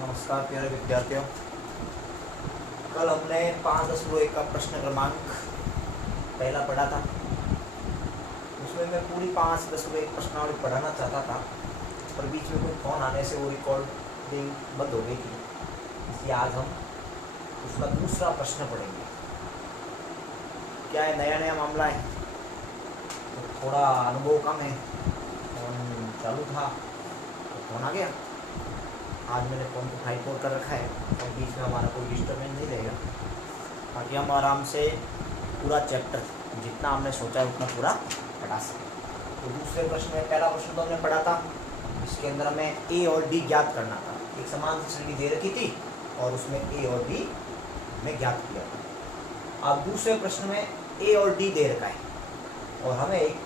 नमस्कार प्यारे विद्यार्थियों। कल हमने 5.1 का प्रश्न क्रमांक पहला पढ़ा था। उसमें मैं पूरी 5.1 प्रश्नावली पढ़ाना चाहता था, पर बीच में कोई फ़ोन आने से वो रिकॉर्डिंग बंद हो गई थी। इसलिए आज हम उसका दूसरा प्रश्न पढ़ेंगे। क्या है, नया नया मामला है तो थोड़ा अनुभव कम है। फ़ोन चालू था तो फ़ोन आ गया। आज मैंने फ़ोन को हाईपोर्ट कर रखा है और बीच में हमारा कोई डिस्टर्बेंस नहीं रहेगा, ताकि हम आराम से पूरा चैप्टर जितना हमने सोचा है उतना पूरा पढ़ा सकें। तो दूसरे प्रश्न में, पहला प्रश्न तो हमने पढ़ा था, इसके अंदर हमें ए और डी ज्ञात करना था। एक समान श्रेणी दे रखी थी और उसमें ए और डी में ज्ञात किया था। अब दूसरे प्रश्न में ए और डी दे रखा है और हमें एक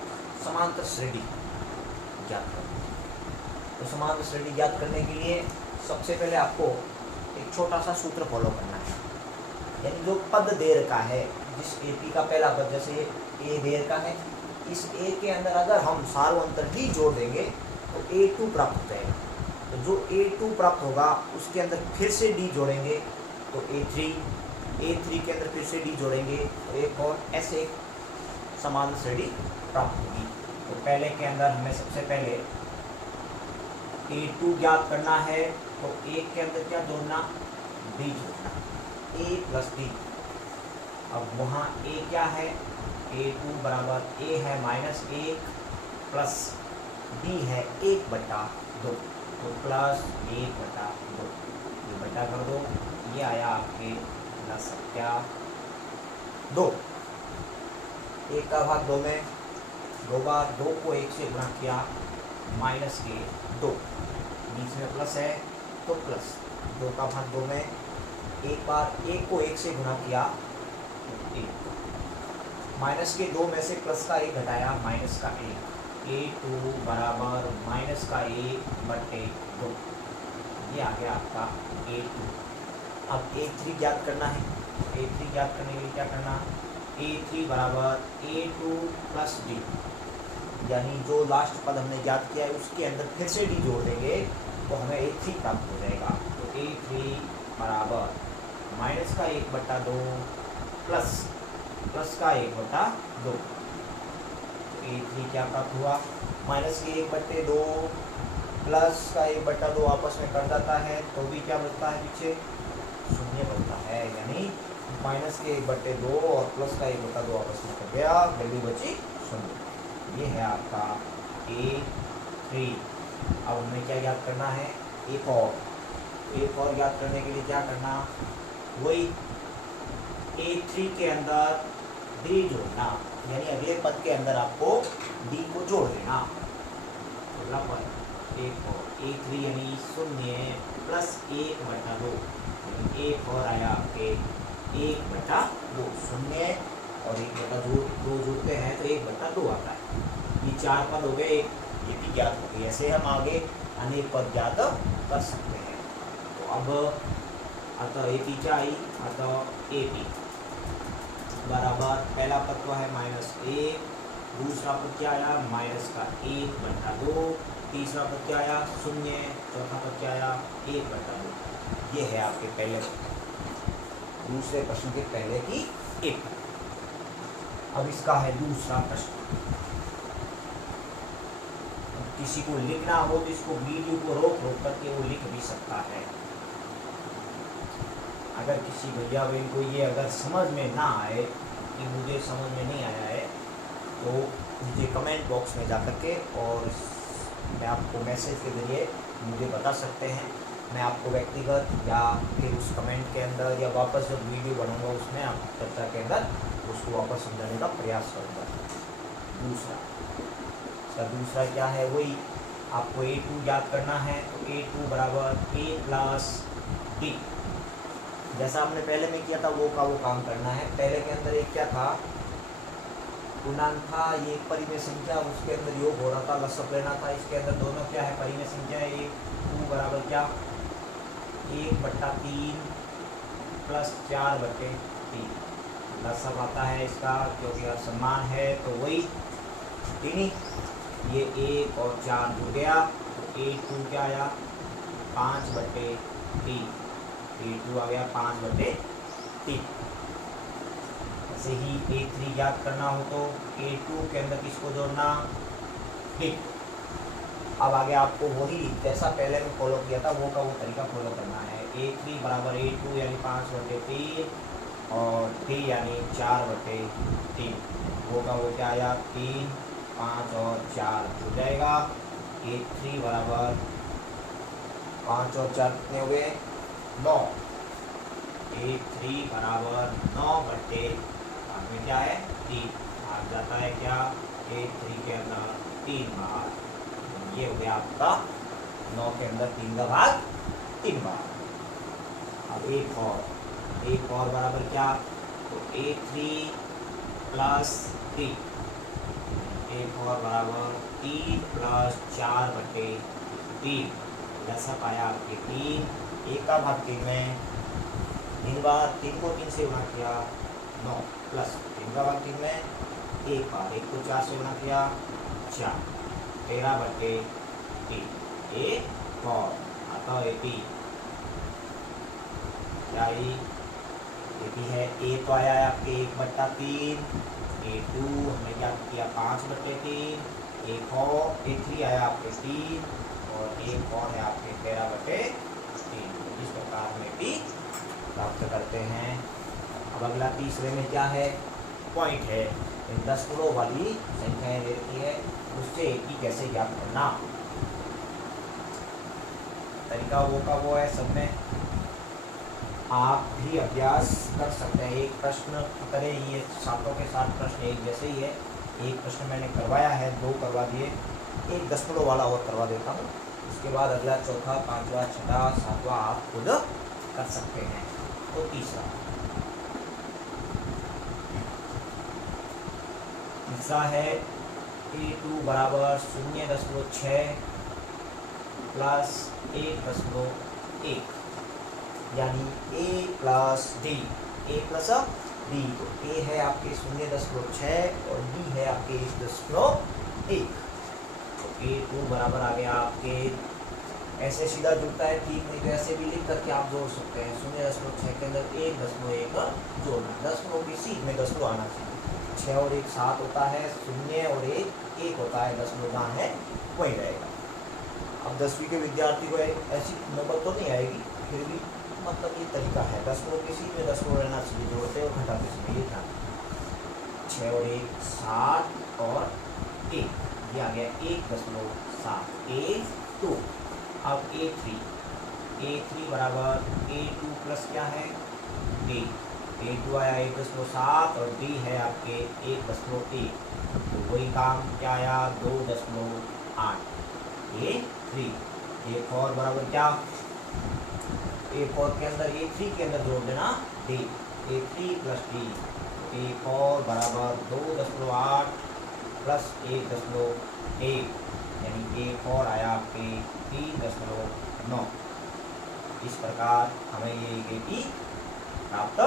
समांतर श्रेणी ज्ञात करनी है। तो समांतर श्रेणी ज्ञात करने के लिए सबसे पहले आपको एक छोटा सा सूत्र फॉलो करना है। यानी जो पद दे रखा है, जिस ए पी का पहला पद, जैसे ए दे रखा है, इस ए के अंदर अगर हम सार्वंतर डी जोड़ देंगे तो A2 प्राप्त हो जाएगा। तो जो A2 प्राप्त होगा उसके अंदर फिर से डी जोड़ेंगे तो A3 के अंदर फिर से डी जोड़ेंगे तो एक और ऐसे एक समान श्रेणी प्राप्त होगी। तो पहले के अंदर हमें सबसे पहले A2 ज्ञात करना है, तो ए के अंदर क्या जोड़ना, डी जोड़ना, ए प्लस डी। अब वहाँ ए क्या है, A2 बराबर ए है -1 प्लस डी है 1/2, तो प्लस 1/2, ये बटा कर दो, ये आया आपके प्लस क्या 2। 1 का भाग 2 में 2 बार 2 को 1 से गुणा किया -2, बीच में प्लस है तो प्लस 2 का भाग 2 में 1 बार 1 को 1 से गुणा किया तो 1, माइनस के 2 में से प्लस का 1 घटाया माइनस का 1, A2 बराबर -1/2, ये आ गया आपका A2। अब A3 ज्ञात करना है। A3 ज्ञात करने के लिए क्या करना, A3 बराबर A2 प्लस डी, यानी जो लास्ट पद हमने ज्ञात किया है उसके अंदर फिर से डी जोड़ देंगे तो हमें A3 प्राप्त हो जाएगा। तो A3 बराबर माइनस का 1/2 प्लस का 1/2। तो A3 क्या प्राप्त हुआ, माइनस के 1/2 प्लस का 1/2 आपस में कट जाता है तो भी क्या बचता है, पीछे शून्य बचता है। यानी माइनस के 1/2 और प्लस का 1/2 आपस में कट गया, वैल्यू बची शून्य। ये है आपका A3। अब हमें क्या याद करना है, एक और याद करने के लिए क्या करना, वही A3 के अंदर डी जोड़ना, यानी अगले पद के अंदर आपको डी को जोड़ देना। अगला पद एक और A3 यानी 0 प्लस 1/2, एक और आया आपके 1/2, 0 और 1/2 जोड़ते हैं तो 1/2 आता है। ये 4 पद हो गए, ये भी ज्ञात हो गई। ऐसे हम आगे अनेक पद ज्ञात कर सकते हैं। तो अब अतः AP क्या आई, अतः AP बराबर पहला पद तो है -1, दूसरा पद क्या आया माइनस का 1/2, तीसरा पद क्या आया 0, चौथा पद क्या आया 1/2। ये है आपके पहले दूसरे प्रश्न के पहले की एक। अब इसका है दूसरा प्रश्न। किसी को लिखना हो तो इसको वीडियो को रोक करके वो लिख भी सकता है। अगर किसी भैया बहन को ये अगर समझ में ना आए कि मुझे समझ में नहीं आया है तो मुझे कमेंट बॉक्स में जा करके और मैं आपको मैसेज के जरिए मुझे बता सकते हैं। मैं आपको व्यक्तिगत या फिर उस कमेंट के अंदर या वापस जब वीडियो बनाऊंगा उसमें आप चर्चा के अंदर उसको वापस समझाने का प्रयास करूँगा। दूसरा क्या है, वही आपको A2 ज्ञात करना है। तो A2 बराबर A प्लस डी, जैसा हमने पहले में किया था वो काम करना है। पहले के अंदर एक क्या था, पूर्णांक था, ये परिमेय संख्या, उसके अंदर योग हो रहा था, लसअप लेना था। इसके अंदर दोनों क्या है, परिमेय संख्या है। A2 बराबर क्या 1/3 प्लस 4/3, लसअप आता है इसका क्योंकि समान है तो वही तीन, ये 1 और 4 जुड़ गया तो A2 क्या आया 5/3, A2 आ गया 5/3। ऐसे ही A3 याद करना हो तो A2 के अंदर किसको जोड़ना, D। अब आगे आपको वही जैसा पहले में फॉलो किया था वो का वो तरीका फॉलो करना है। A3 बराबर A2 यानी 5/3 और D यानी 4/3। वो का वो क्या आया, 3, 5 और 4 हो जाएगा। A3 बराबर 5 और 4 कितने हुए, 9। A3 बराबर 9/3 में क्या है, 3 भाग जाता है क्या, A3 के अंदर 3 बार। ये हो गया आपका 9 के अंदर 3 का भाग 3 बार। अब एक और बराबर क्या, तो A3 प्लस 3, एक और बराबर 3 प्लस 4/3। लसा पाया आपके 3, 1 का भाग 3 में 3 बार, 3 को 3 से गुणा किया 9, प्लस 3 का भाग 3 में 1 बार, 1 को 4 से गुणा किया 4, 13/3। एक और आता है AP, क्या AP है, A तो आया है आपके 1/3, A2 हमने क्या किया 5/3, एक और A3 आया आपके 3 और एक और है आपके 13/3। इस प्रकार में भी प्राप्त करते हैं। अब अगला तीसरे में क्या है, पॉइंट है, दशमलव वाली संख्याएं दे रखी है, उससे AP कैसे ज्ञात करना। तरीका वो का वो है, सब में आप भी अभ्यास कर सकते हैं। एक प्रश्न करें, ये सातों के साथ प्रश्न एक जैसे ही है। एक प्रश्न मैंने करवाया है, 2 करवा दिए, एक दशमलव वाला और करवा देता हूँ। उसके बाद अगला चौथा, पांचवा, छठा, सातवां आप खुद कर सकते हैं। तो तीसरा है A2 बराबर 0.6 प्लस 1.1 यानी A plus D। A plus D, तो A है आपके 0.6 और D है आपके 1.1। तो A2 बराबर आ गया आपके, ऐसे सीधा जुड़ता है ठीक, नहीं तो ऐसे भी लिख करके आप जोड़ सकते हैं। 0.6 के अंदर 1.1 जोड़ना, दशमलव की सीध में दशमलव आना चाहिए। 6 और 1 7 होता है, 0 और 1 1 होता है, दशमलव जहाँ है वही रहेगा। अब 10वीं के विद्यार्थी को ऐसी नौबत तो नहीं आएगी, फिर भी मतलब ये तरीका है, दशमलव की सीध में दशमलव रहना चाहिए, जोड़ते और घटाते समय ये ध्यान। 6 और 1 7 और 1, ये आ गया 1.7 A2। अब A3 बराबर A2 प्लस क्या है D। A2 आया 1.7 और D है आपके 1.1, तो वही काम क्या आया 2.8 A3। एक और बराबर क्या, एक और के अंदर A3 के अंदर जोड़ देना D, A3 प्लस D। एक और बराबर 2.8 प्लस 1.1 यानी एक और आया आपके 3.9। इस प्रकार हमें ये AP प्राप्त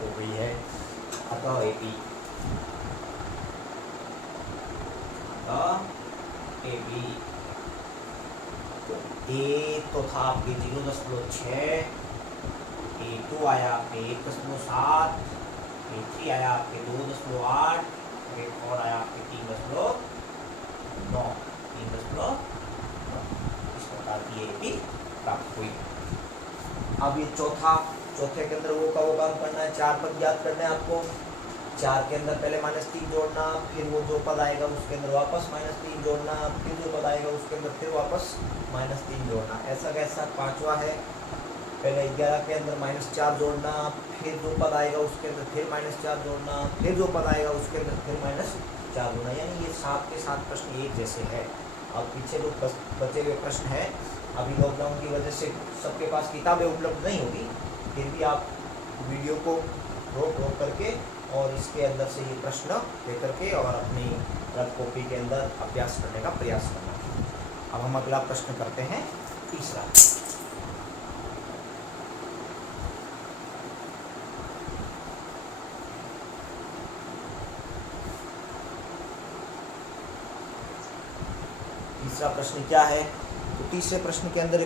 हो गई है। अतः AP A तो था आपके 0.6, A2 आया आपके 1.7, A3 आया आपके 2.8, एक और आया आपके 3.9। इस प्रकार की AP प्राप्त हुई। अब ये चौथे के अंदर वो काम करना है, 4 पद याद करने हैं आपको। 4 के अंदर पहले -3 जोड़ना, फिर वो जो पद आएगा उसके अंदर वापस -3 जोड़ना, फिर जो पद आएगा उसके अंदर फिर वापस -3 जोड़ना। ऐसा कैसा, पांचवा है, पहले 11 के अंदर -4 जोड़ना, फिर जो पद आएगा उसके अंदर फिर -4 जोड़ना, फिर जो पद आएगा उसके अंदर फिर -4 जोड़ना। यानी ये 7 के 7 प्रश्न एक जैसे है। अब पीछे जो बचे हुए प्रश्न है, अभी लॉकडाउन की वजह से सबके पास किताबें उपलब्ध नहीं होगी, फिर भी आप वीडियो को रोक करके और इसके अंदर से ये प्रश्न ले करके और अपनी रफ कॉपी के अंदर अभ्यास करने का प्रयास करना। अब हम अगला प्रश्न करते हैं, तीसरा। तीसरा प्रश्न क्या है, तो तीसरे प्रश्न के अंदर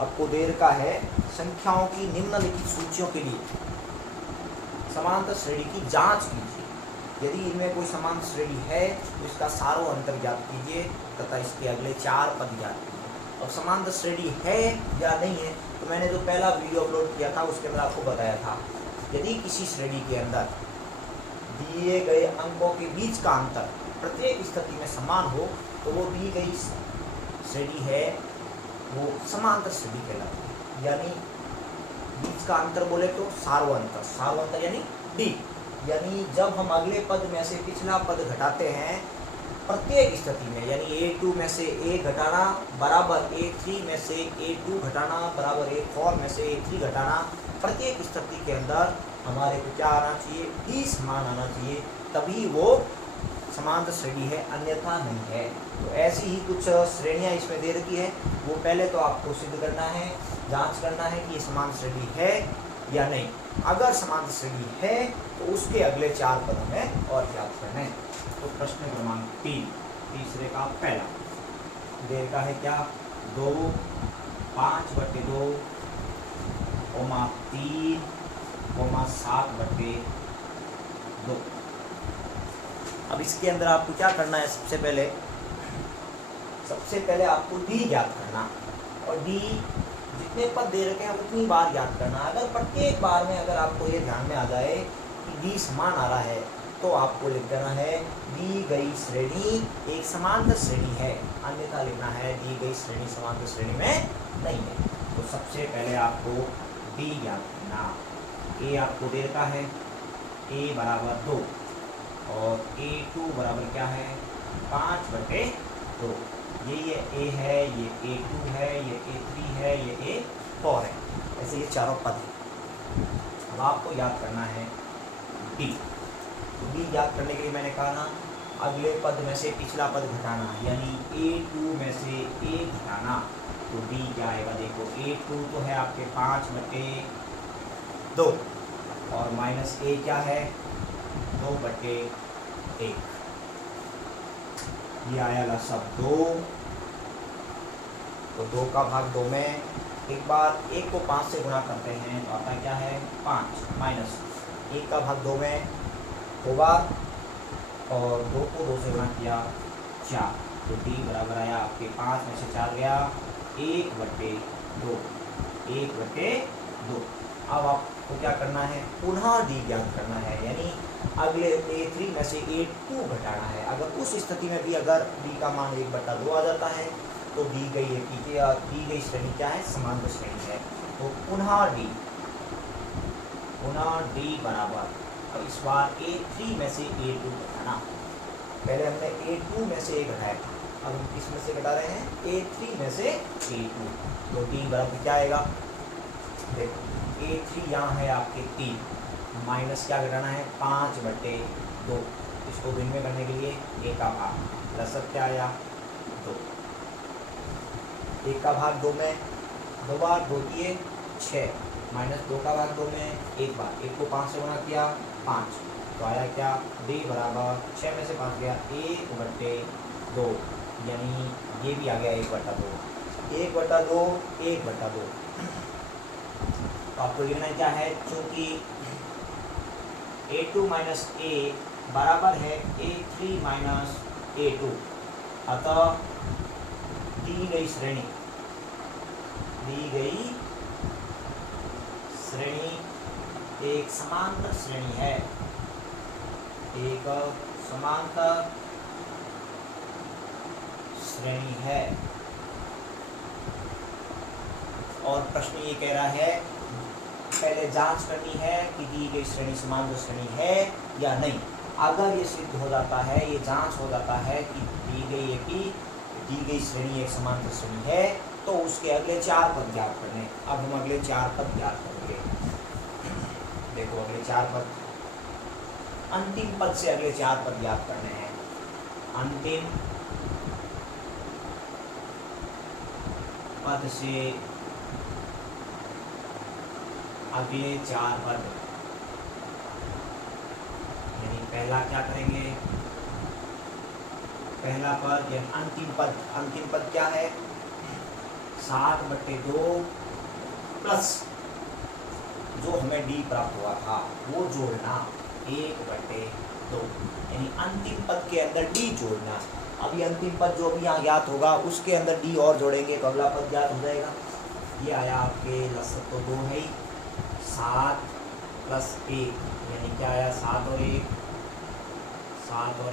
आपको दे रखा है संख्याओं की निम्नलिखित सूचियों के लिए समांतर श्रेणी की जांच कीजिए। यदि इनमें कोई समांतर श्रेणी है तो इसका सारों अंतर ज्ञात कीजिए तथा इसके अगले 4 पद ज्ञात कीजिए। अब समांतर श्रेणी है या नहीं है, तो मैंने जो पहला वीडियो अपलोड किया था उसके अंदर आपको बताया था, यदि किसी श्रेणी के अंदर दिए गए अंकों के बीच का अंतर प्रत्येक स्थिति में समान हो तो वो दी गई श्रेणी है, वो समांतर श्रेणी कहलाती है। यानी बीच का अंतर बोले तो सारों अंतर यानी डी। यानी जब हम अगले पद में से पिछला पद घटाते हैं प्रत्येक स्थिति में, यानी A2 में से A घटाना बराबर A3 में से A2 घटाना बराबर A4 में से A3 घटाना, प्रत्येक स्थिति के अंदर हमारे को क्या आना चाहिए, डी समान आना चाहिए, तभी वो समांतर श्रेणी है, अन्यथा नहीं है। तो ऐसी ही कुछ श्रेणियां इसमें दे रखी है, वो पहले तो आपको सिद्ध करना है, जांच करना है कि ये समांतर श्रेणी है या नहीं। अगर समांतर श्रेणी है तो उसके अगले 4 पद हमें और ज्ञात करने हैं। तो प्रश्न क्रमांक 3, तीसरे का पहला दे रखा है क्या, 2 5/2 3 7/2। अब इसके अंदर आपको क्या करना है, सबसे पहले आपको डी ज्ञात करना, और डी जितने पद दे रखे हैं उतनी बार ज्ञात करना। अगर प्रत्येक बार में अगर आपको ये ध्यान में आ जाए कि डी समान आ रहा है तो आपको लिख देना है दी गई श्रेणी एक समांतर श्रेणी है, अन्यथा लिखना है दी गई श्रेणी समांतर श्रेणी में नहीं है। तो सबसे पहले आपको डी ज्ञात करना। ए आपको दे रखा है A बराबर 2 और A2 बराबर क्या है 5/2। ये A है, ये A2 है, ये A3 है, ये A4 है, ऐसे ये चारों पद हैं। अब आपको याद करना है D। तो D याद करने के लिए मैंने कहा ना, अगले पद में से पिछला पद घटाना, यानी A2 में से A घटाना। तो D क्या आएगा, देखो A2 तो है आपके 5/2 और माइनस A क्या है 2/1। ये आया सब 2, तो 2 का भाग 2 में एक बार 1 को 5 से गुणा करते हैं तो आता क्या है 5, माइनस 1 का भाग 2 में 2 बार और 2 को 2 से गुणा किया 4। तो D बराबर आया आपके 5 में से 4 गया 1/2। अब आपको क्या करना है, पुनः D ज्ञात करना है, यानी अगले A3 में से A2 घटाना है। अगर उस स्थिति में भी अगर D का मान 1/2 आ जाता है तो दी गई श्रेणी क्या है, समांतर श्रेणी है। तो पुनः D बराबर, अब इस बार A3 में से A2 घटाना। पहले हमने A2 में से A घटाया था, अब हम किस में से घटा रहे हैं, A3 में से A2। तो D बराबर क्या आएगा, देखो A3 यहाँ है आपके 3, माइनस क्या घटाना है 5/2। इसको भिन्न करने के लिए 1 का भाग प्लस क्या आया 2। 1 का भाग 2 में 2 बार 2 किए 6, माइनस 2 का भाग 2 में 1 बार, 1 को 5 से गुणा किया 5। तो आया क्या, D बराबर 6 में से 5 गया 1/2, यानी ये भी आ गया 1/2। तो आपको लिखना क्या है, क्योंकि A2 माइनस A बराबर है A3 माइनस A2, अतः दी गई श्रेणी एक समांतर श्रेणी है, एक समांतर श्रेणी है। और प्रश्न ये कह रहा है पहले जांच करनी है कि दी गई श्रेणी समांतर श्रेणी है या नहीं। अगर ये सिद्ध हो जाता है, ये जांच हो जाता है कि दी गई श्रेणी एक समांतर श्रेणी है, तो उसके अगले 4 पद ज्ञात करने। अब हम अगले 4 पद ज्ञात करेंगे। देखो अगले 4 पद, अंतिम पद से अगले 4 पद ज्ञात करने हैं। अंतिम पद से अगले 4 पद, यानी पहला क्या करेंगे, पहला पद या अंतिम पद क्या है 7/2 प्लस जो हमें डी प्राप्त हुआ था वो जोड़ना 1/2, यानी अंतिम पद के अंदर डी जोड़ना। अभी अंतिम पद जो भी यहाँ ज्ञात होगा उसके अंदर डी और जोड़ेंगे तो अगला पद ज्ञात हो जाएगा। ये आया आपके लसक तो 2 है, 7 + 1 यानी क्या आया 7 और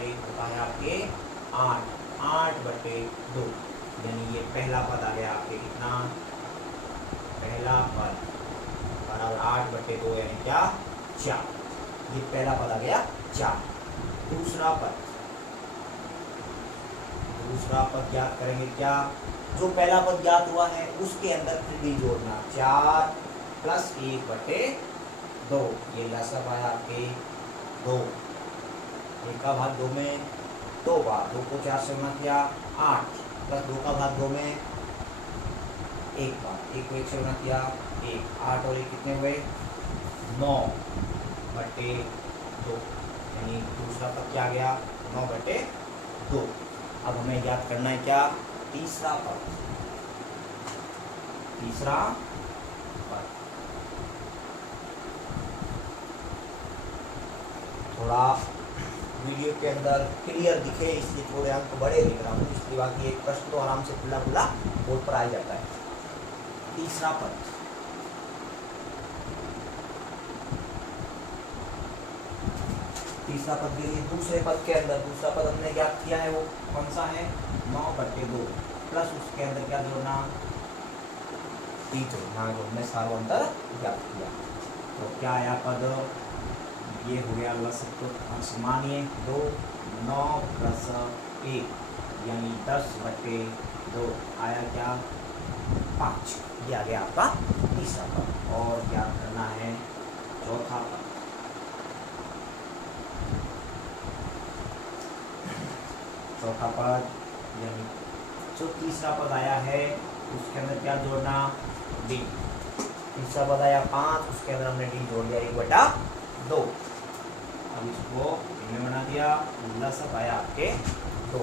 1 होता है आपके 8/2, यानी ये पहला पद आ गया आपके कितना, पहला पद बराबर 8/2 यानी क्या 4, ये पहला पद आ गया 4। दूसरा पद ज्ञात करेंगे क्या, जो पहला पद ज्ञात हुआ है उसके अंदर फिर डी जोड़ना 4 + 1/2, ये लसक आया आपके 2, 1/2 में 2 बार, 2 को 4 से गुणा किया 8 + 2/2 में 1 बार, 1 को 1 से गुणा किया 1, 8 और 1 कितने हुए 9/2, यानी दूसरा पद क्या गया 9/2। अब हमें याद करना है क्या, तीसरा पद। थोड़ा वीडियो के अंदर क्लियर दिखे इसलिए थोड़े अंक बड़े लिख रहा हूँ, इसलिए बाकी एक प्रश्न तो आराम से खुला बोर्ड पर आ जाता है। तीसरा पद के लिए दूसरे पद के अंदर दूसरा पद हमने ज्ञात किया है, वो कौन सा है 9/2 प्लस उसके अंदर क्या जोड़ना 3 जोड़ना, जो हमने सार्वंतर ज्ञात किया। तो क्या आया पद, ये हो गया लसक तो मानिए 2, 9 + 1 यानी 10/2 आया क्या 5, ये आ गया आपका तीसरा पद। और क्या करना है चौथा पद। चौथा पद यानी जो तीसरा पद आया है उसके अंदर क्या जोड़ना डी, तीसरा पद आया 5, उसके अंदर हमने डी जोड़ दिया 1/2। अब इसको इनमें बना दिया, लसक आया आपके 2,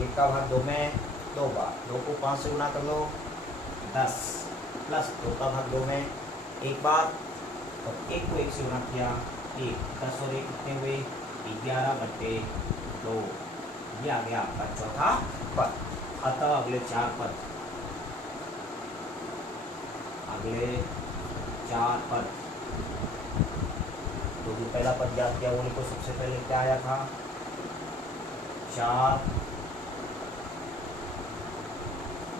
1/2 में 2 बार, 2 को 5 से गुणा कर लो 10 प्लस 2/2 में 1 बार, और 1 को 1 से गुणा किया 1, 10 और 1 कितने हुए 11/2, ये आ गया आपका चौथा पद। अतः अगले 4 पद तो जो पहला पद याद किया वो को सबसे पहले क्या आया था 4,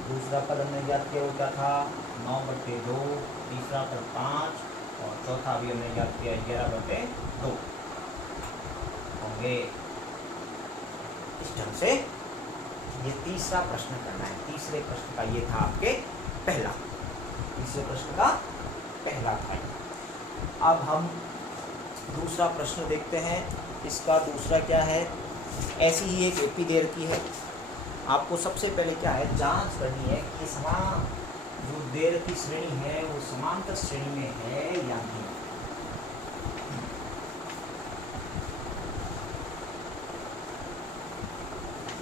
दूसरा पद हमने याद किया वो क्या था 9/2, तीसरा पद 5 और चौथा भी हमने याद किया 11/2 होंगे। इस ढंग से ये तीसरा प्रश्न करना है। तीसरे प्रश्न का ये था आपके तीसरे प्रश्न का पहला था। अब हम दूसरा प्रश्न देखते हैं। इसका दूसरा क्या है, ऐसी ही एक एपी दे रखी है। आपको सबसे पहले क्या है जांच करनी है कि समान जो दे रखी श्रेणी है वो समांतर श्रेणी में है या नहीं।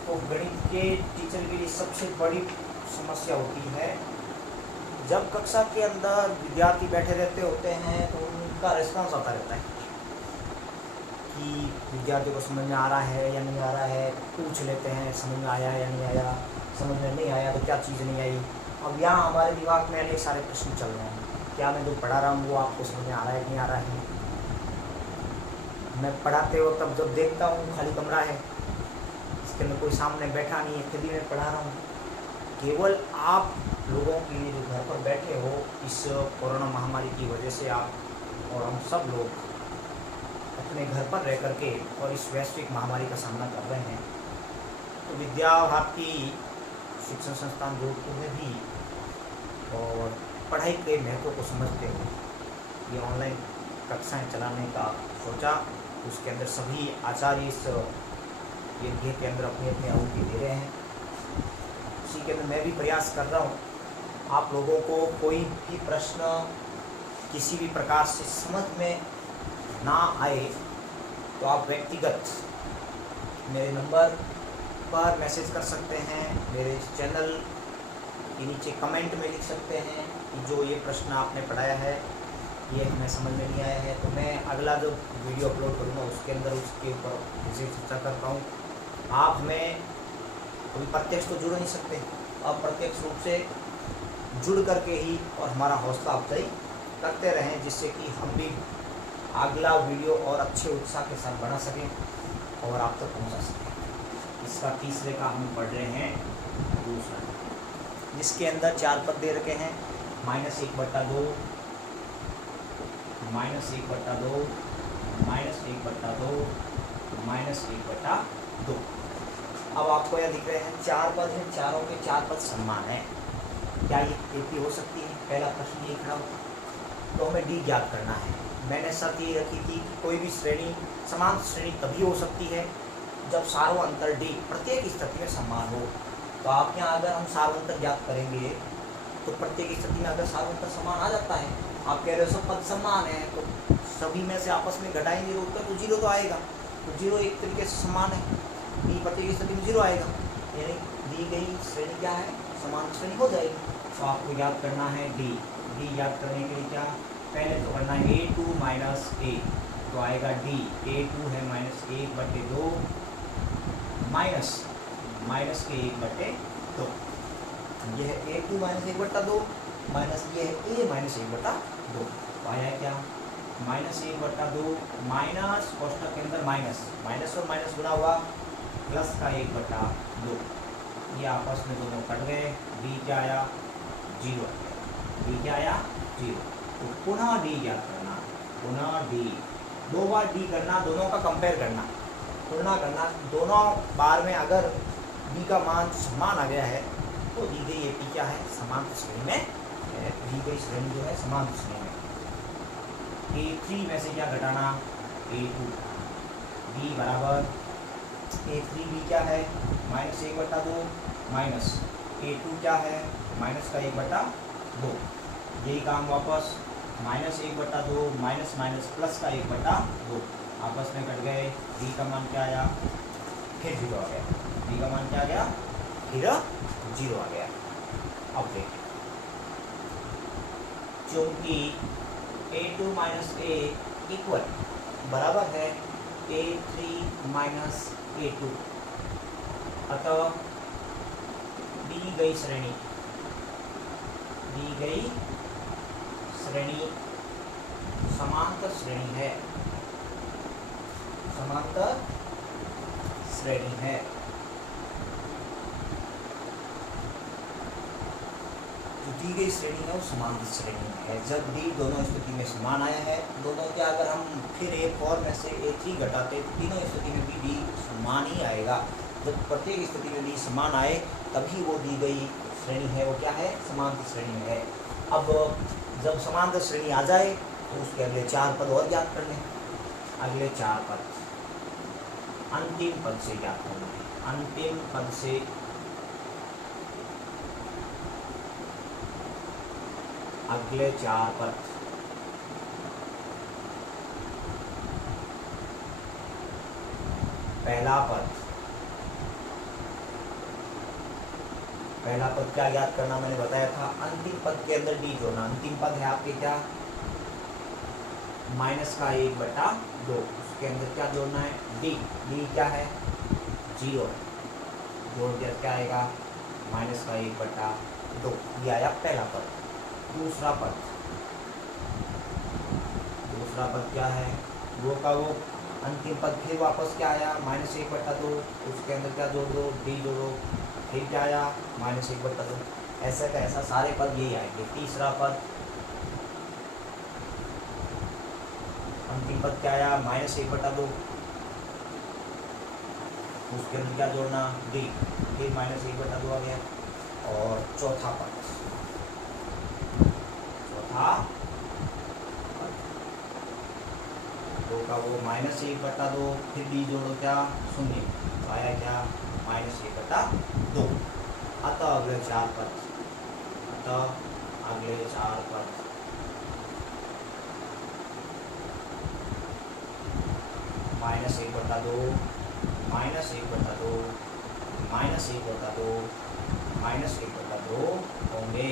तो गणित के टीचर के लिए सबसे बड़ी समस्या होती है जब कक्षा के अंदर विद्यार्थी बैठे रहते होते हैं तो उनका रिस्पॉन्स आता रहता है कि विद्यार्थी को समझ में आ रहा है या नहीं आ रहा है, पूछ लेते हैं समझ में आया या नहीं आया, समझ में नहीं आया तो क्या चीज़ नहीं आई। अब यहाँ हमारे दिमाग में अनेक सारे प्रश्न चल रहे हैं, क्या मैं जो पढ़ा रहा हूँ वो आपको समझ में आ रहा है कि नहीं आ रहा है। मैं पढ़ाते वक्त अब जब देखता हूँ खाली कमरा है, इसके अंदर कोई सामने बैठा नहीं है, खुद ही मैं पढ़ा रहा हूँ। केवल आप लोगों के लिए जो घर पर बैठे हो इस कोरोना महामारी की वजह से आप और हम सब लोग अपने घर पर रह करके और इस वैश्विक महामारी का सामना कर रहे हैं, तो विद्या भारती शिक्षण संस्थान जोधपुर में भी और पढ़ाई के महत्व को समझते हुए ये ऑनलाइन कक्षाएं चलाने का सोचा। उसके अंदर सभी आचार्य इस यज्ञ के अंदर अपनी अपनी आहुति दे रहे हैं। उसी के अंदर मैं भी प्रयास कर रहा हूँ आप लोगों को कोई भी प्रश्न किसी भी प्रकार से समझ में ना आए तो आप व्यक्तिगत मेरे नंबर पर मैसेज कर सकते हैं। मेरे चैनल कि नीचे कमेंट में लिख सकते हैं कि जो ये प्रश्न आपने पढ़ाया है ये हमें समझ में नहीं आया है, तो मैं अगला जो वीडियो अपलोड करूँगा उसके अंदर उसके ऊपर विशेष चर्चा करता हूँ। आप हमें अभी प्रत्यक्ष तो जुड़ नहीं सकते, अप्रत्यक्ष रूप से जुड़ करके ही और हमारा हौसला अफजाई करते रहें, जिससे कि हम भी अगला वीडियो और अच्छे उत्साह के साथ बना सकें और आप तक पहुँचा सकें। इसका तीसरे का हम पढ़ रहे हैं दूसरा, जिसके अंदर 4 पद दे रखे हैं, -1/2, -1/2, -1/2, -1/2। अब आपको यह दिख रहे हैं 4 पद हैं, चारों के 4 पद समान हैं। क्या ये एक ही हो सकती है? पहला प्रश्न ये खड़ा हो तो हमें डी ज्ञात करना है। मैंने शर्त ये रखी थी कि कोई भी श्रेणी समान श्रेणी तभी हो सकती है जब सारों अंतर डी प्रत्येक स्थिति में समान हो। तो आप यहाँ अगर हम सार्वंतर ज्ञात करेंगे तो प्रत्येक स्थिति में अगर सार्वंतर समान आ जाता है, आप कह रहे हो सब पद समान है तो सभी में से आपस में घटाएंगे तो उत्तर तो 0 तो आएगा। तो 0 एक तरीके से समान है, डी प्रत्येक स्थिति में 0 आएगा, यानी दी गई श्रेणी क्या है? समान श्रेणी हो जाएगी। तो आपको याद करना है डी। डी याद करने के लिए क्या पहले तो करना है a2 - a, तो आएगा डी। a2 है -1/2 माइनस के 1/2, ये है a2 -1/2 माइनस ये है a -1/2। तो आया क्या? -1/2 माइनस कोष्टक के अंदर माइनस और माइनस गुना हुआ प्लस का 1/2, ये आपस में दोनों कट गए। डी क्या आया? 0 आया। डी क्या आया? 0। तो पुनः डी याद करना, पुनः डी 2 बार डी करना, दोनों का कंपेयर करना, तुलना करना। दोनों बार में अगर डी का मान समान आ गया है तो दी गई ए पी क्या है? समांतर श्रेणी में है। दी गई श्रेणी जो है समांतर श्रेणी में। a3 में से क्या घटाना? a2। डी बराबर a3 भी क्या है? -1/2 माइनस a2 क्या है? माइनस का 1/2। यही काम वापस -1/2 माइनस प्लस का 1/2 आपस में कट गए। डी का मान क्या आया? फिर 0 आ गया। डी का मान क्या आ गया? फिर 0 आ गया। अब देखिए, चूंकि a2 - a इक्वल बराबर है a3 - a2, अतः दी गई श्रेणी समांतर श्रेणी है, समांतर श्रेणी है। जो दी गई श्रेणी है वो समांतर श्रेणी में है। जब डी दोनों स्थिति में समान आया है, दोनों क्या अगर हम फिर एक और में से a3 घटाते तो तीनों स्थिति में भी डी समान ही आएगा। जब प्रत्येक स्थिति में डी समान आए तभी वो दी गई श्रेणी है वो क्या है? समांतर श्रेणी में है। अब जब समांतर श्रेणी आ जाए तो उसके अगले 4 पद और ज्ञात कर लें। अगले 4 पद अंतिम पद से ज्ञात करना है। अंतिम पद से अगले 4 पद पहला पद क्या ज्ञात करना मैंने बताया था? अंतिम पद के अंदर डी जोड़ना। अंतिम पद है आपके क्या? माइनस का 1/2, उसके अंदर क्या जोड़ना है? डी। डी क्या है? 0 है। जोड़ दिया क्या आएगा? माइनस का 1/2। ये आया पहला पद। दूसरा पद क्या है? वो का वो अंतिम पद फिर वापस क्या आया? -1/2, उसके अंदर क्या जोड़ दो? डी जोड़ो, फिर क्या आया? -1/2। ऐसा का ऐसा सारे पद यही आएंगे। तीसरा पद अंतिम पद क्या आया? -1/2, उसके अंदर क्या जोड़ना? डी, फिर -1/2 आ गया। और चौथा पद दो का वो -1/2, फिर डी जोड़ो क्या? 0, तो आया क्या? -1/2। अतः अगले 4 पद -1/2, -1/2, -1/2, -1/2, दो होंगे,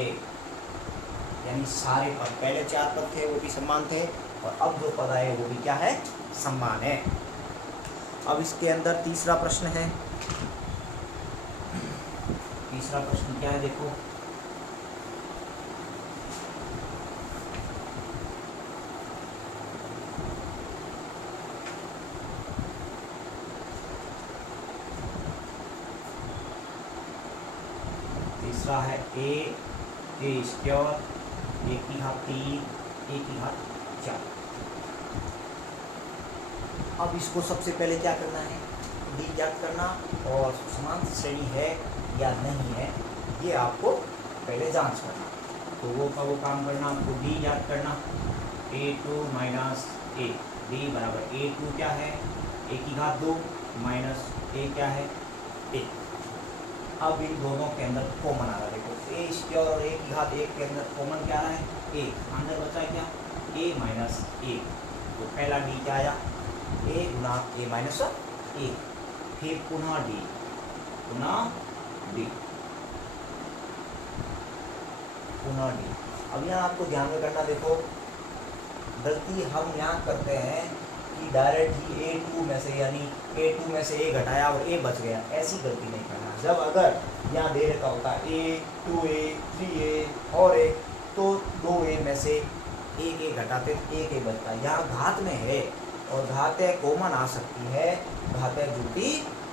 यानी सारे पद, पहले 4 पद थे वो भी समान थे और अब जो पद आए वो भी क्या है, समान है। अब इसके अंदर तीसरा प्रश्न है। तीसरा प्रश्न क्या है देखो, तीसरा है ए स्क्वायर, ए की घात 3, ए की घात 4। अब इसको सबसे पहले क्या करना है, डी ज्ञात करना और समान श्रेणी है या नहीं है ये आपको पहले जांच करना। तो वो का वो काम करना, आपको डी ज्ञात करना, a2 माइनस ए, डी बराबर a2 क्या है, ए की घात 2 माइनस ए क्या है, ए। अब इन दोनों के अंदर कॉमन आ रहा है, देखो ए स्क्वायर और ए की घात 1 के अंदर कॉमन क्या आ रहा है, ए, अंदर बचा है क्या, ए माइनस ए। तो पहला डी क्या आया, ए गुना ए माइनस ए, फिर पुनः डी, पुनः डी, पुनः डी। अब यहाँ आपको ध्यान में करना, देखो गलती हम यहाँ करते हैं कि डायरेक्ट ही a2 में से, यानी a2 में से a घटाया और a बच गया, ऐसी गलती नहीं करना। जब अगर यहाँ दे रखा होता है a, 2a, 3a और a, तो 2a में से एक a घटाते एक a बचता है। यहाँ घात में है और घातें कॉमन आ सकती है, घातें जुड़ती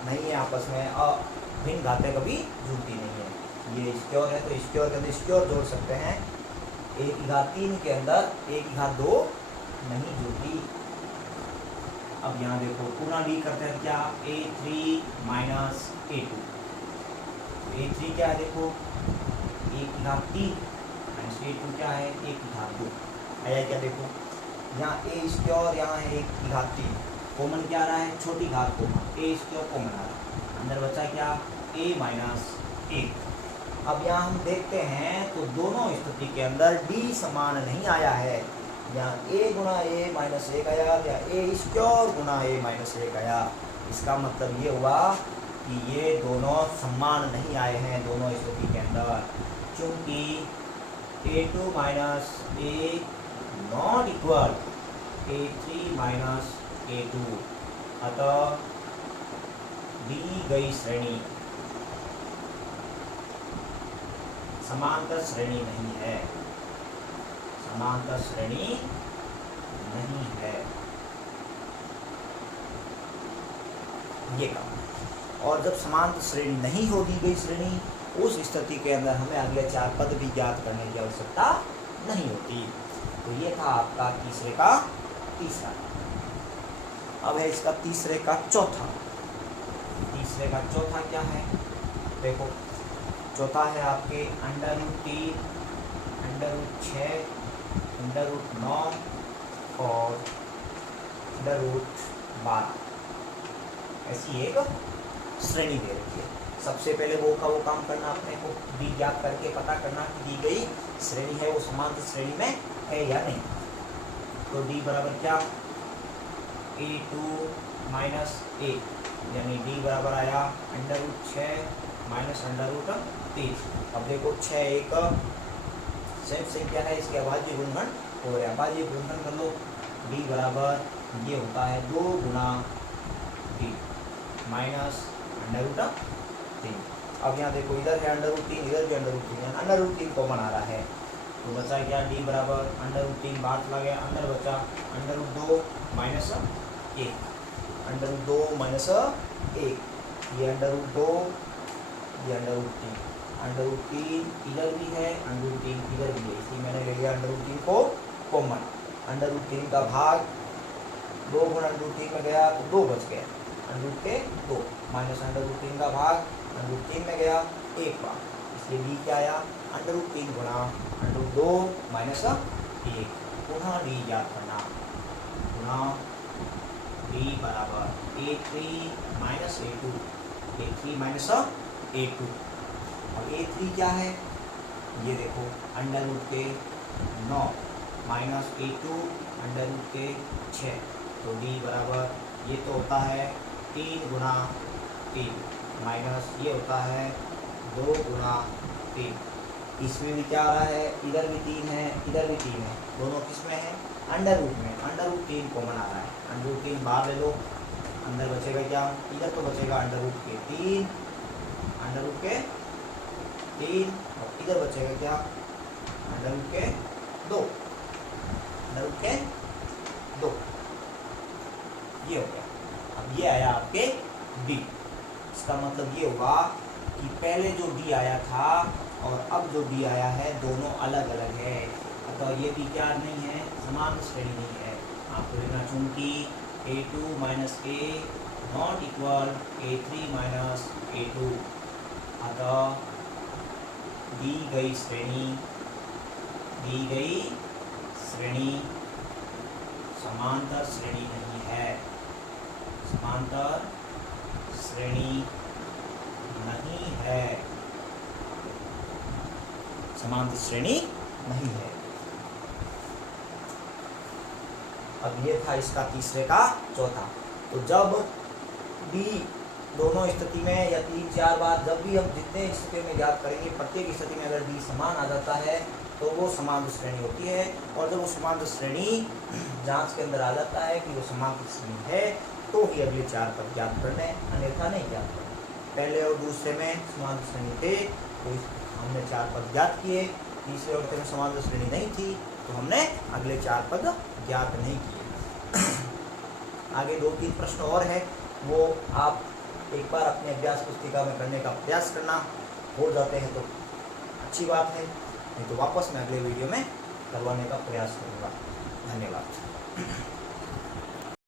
नहीं है आपस में, भिन्न घातें कभी जुड़ती नहीं है। ये स्क्वायर है तो स्क्वायर के अंदर स्क्वायर जोड़ सकते हैं, ए की घात 3 के अंदर ए की घात 2 नहीं जुड़ती। अब यहाँ देखो पुनः डी करते हैं क्या, a3 माइनस a2, a3 क्या है देखो, ए की घात 3 माइनस a2 क्या है, ए की घात 2 आया क्या, देखो यहाँ ए स्क्वायर, यहाँ है 1 की घात 3, कॉमन क्या आ रहा है, छोटी घात कॉमन, ए स्क्वायर कॉमन आ रहा है, अंदर बचा क्या, a माइनस ए। अब यहाँ हम देखते हैं तो दोनों स्थिति के अंदर डी समान नहीं आया है, यहाँ a गुना a माइनस 1 आया या a square Guna a minus 1 आया। इसका मतलब ये हुआ कि ये दोनों समान नहीं आए हैं दोनों स्थिति के अंदर, क्योंकि a2 minus a not equal a3 minus a2, अतः दी गई श्रेणी समांतर श्रेणी नहीं है, समांतर श्रेणी नहीं है, ये काम। और जब समांतर श्रेणी नहीं हो दी गई श्रेणी, उस स्थिति के अंदर हमें अगले 4 पद भी ज्ञात करने की आवश्यकता नहीं होती। तो ये था आपका तीसरे का तीसरा। अब है इसका तीसरे का चौथा। तीसरे का चौथा क्या है, देखो चौथा है आपके √3, √6, √9 और √12, ऐसी एक श्रेणी दे रखी है। सबसे पहले वो का वो काम करना, अपने को डी ज्ञात करके पता करना कि दी गई श्रेणी है वो समांतर श्रेणी में है या नहीं। तो डी बराबर क्या, a2 माइनस a, यानी डी बराबर आया √6 माइनस √3। अब देखो 6 एक सेम संख्या है, इसके अभाज्य गुणनखंड हो रहा है, अभाज्य गुणनखंड कर लो, डी बराबर ये होता है 2 गुना डी माइनस √3। अब यहाँ देखो इधर है √3, इधर भी √3 है, √3 कॉमन आ रहा है, तो बचा क्या, डी बराबर √3 बाहर चला गया, अंदर बचा √2 माइनस 1, √2 माइनस 1, ये √2, ये √3 इधर भी है, √3 इधर भी है, इसलिए मैंने ले लिया √3 को कॉमन। √3 का भाग 2 गुना √3 में गया तो 2 बच गया, √2 माइनस √3 का भाग √3 में गया 1 बार, इसलिए डी क्या आया, √3 गुना √2 माइनस 1। पुनः डी ज्ञात करना, पुनः डी बराबर a3 minus a2, a3 minus a2। और a3 क्या है, ये देखो √9 माइनस a2 √6, तो d बराबर ये तो होता है 3 गुना 3 माइनस ये होता है 2 गुना 3, इसमें भी क्या आ रहा है, इधर भी 3 है, इधर भी 3 है, दोनों किस में है, अंडर रूट में। अंडर रूट 3 कॉमन आ रहा है, अंडर रूट 3 बाहर ले लो, अंदर बचेगा क्या, इधर तो बचेगा अंडर रूट के 3, अंडर रूट के 3, और इधर बचेगा क्या, अंडर रूट के 2, अंडर रूट के 2। ये हो गया। अब ये आया आपके डी। इसका मतलब ये होगा कि पहले जो डी आया था और अब जो डी आया है दोनों अलग अलग है, अतः ये भी क्या नहीं है, समान श्रेणी नहीं है। आपको लिखना चूंकि a2 minus a not equal a3 minus a2, अतः दी गई श्रेणी समांतर श्रेणी नहीं है, समांतर श्रेणी नहीं है, समांतर श्रेणी नहीं है। अब ये था इसका तीसरे का चौथा। तो जब डी दोनों स्थिति में या 3-4 बार, जब भी हम जितने स्थिति में ज्ञात करेंगे, प्रत्येक स्थिति में अगर डी समान आ जाता है तो वो समांतर श्रेणी होती है। और जब वो समांतर श्रेणी जांच के अंदर आ जाता है कि वो समांतर श्रेणी है तो ही अगले 4 पद ज्ञात करने, अन्यथा नहीं ज्ञात करने। पहले और दूसरे में समांतर श्रेणी थे तो हमने 4 पद ज्ञात किए, तीसरे और चौथे में समांतर श्रेणी नहीं थी तो हमने अगले 4 पद ज्ञात नहीं किए। आगे 2-3 प्रश्न और है, वो आप एक बार अपने अभ्यास पुस्तिका में करने का प्रयास करना, हो जाते हैं तो अच्छी बात है, नहीं तो वापस मैं अगले वीडियो में करवाने का प्रयास करूँगा। धन्यवाद।